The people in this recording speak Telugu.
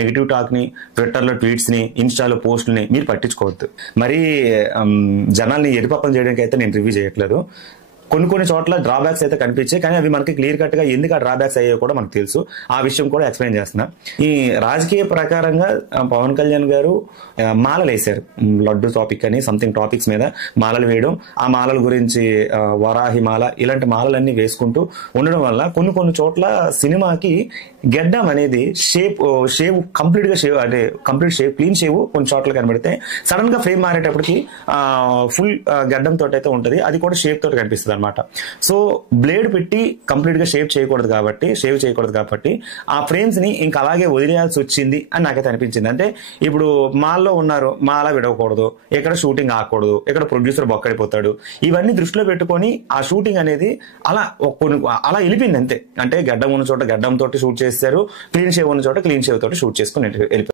నెగిటివ్ టాక్ ని, ట్విట్టర్లో ట్వీట్స్ ని, ఇన్స్టాలో పోస్టుల్ని మీరు పట్టించుకోవద్దు. మరి జనాల్ని ఎరుపప్పం చేయడానికి అయితే నేను రివ్యూ చేయట్లేదు. కొన్ని చోట్ల డ్రాబ్యాక్స్ అయితే కనిపించాయి, కానీ అవి మనకి క్లియర్ కట్ గా ఎందుకు ఆ డ్రాబ్యాక్స్ అయ్యాయో కూడా మనకు తెలుసు. ఆ విషయం కూడా ఎక్స్ప్లెయిన్ చేస్తున్నా. ఈ రాజకీయ ప్రకారంగా పవన్ కళ్యాణ్ గారు మాలలు వేశారు. లడ్డు టాపిక్ అని సంథింగ్ టాపిక్స్ మీద మాలలు వేయడం, ఆ మాలల గురించి వరాహి మాల ఇలాంటి మాలలన్నీ వేసుకుంటూ ఉండడం వల్ల కొన్ని చోట్ల సినిమాకి గెడ్డం అనేది షేవ్ కంప్లీట్ గా షేవ్ అంటే కంప్లీట్ షేవ్ క్లీన్ షేవ్ కొన్ని చోట్ల కనబడితే సడన్ గా ఫ్రేమ్ మారేటప్పటికి ఫుల్ గడ్డం తోటి అయితే ఉంటది, అది కూడా షేప్ తోటి కనిపిస్తుంది అనమాట. సో బ్లేడ్ పెట్టి కంప్లీట్ గా షేవ్ చేయకూడదు కాబట్టి ఆ ఫ్రేమ్స్ ని ఇంకా అలాగే వదిలేయాల్సి వచ్చింది అని నాకైతే అనిపించింది. అంటే ఇప్పుడు మాల్లో ఉన్నారు, మాల విడవకూడదు, ఎక్కడ షూటింగ్ ఆగకూడదు, ఎక్కడ ప్రొడ్యూసర్ బొక్కడిపోతాడు, ఇవన్నీ దృష్టిలో పెట్టుకొని ఆ షూటింగ్ అనేది అలా వెళ్ళిపోయింది అంతే. అంటే గడ్డం ఉన్న చోట గడ్డం తోటి షూట్ చేస్తారు, క్లీన్ షేవ్ ఉన్న చోట క్లీన్ షేవ్ తోటి షూట్ చేసుకుని వెళ్ళిపోయారు.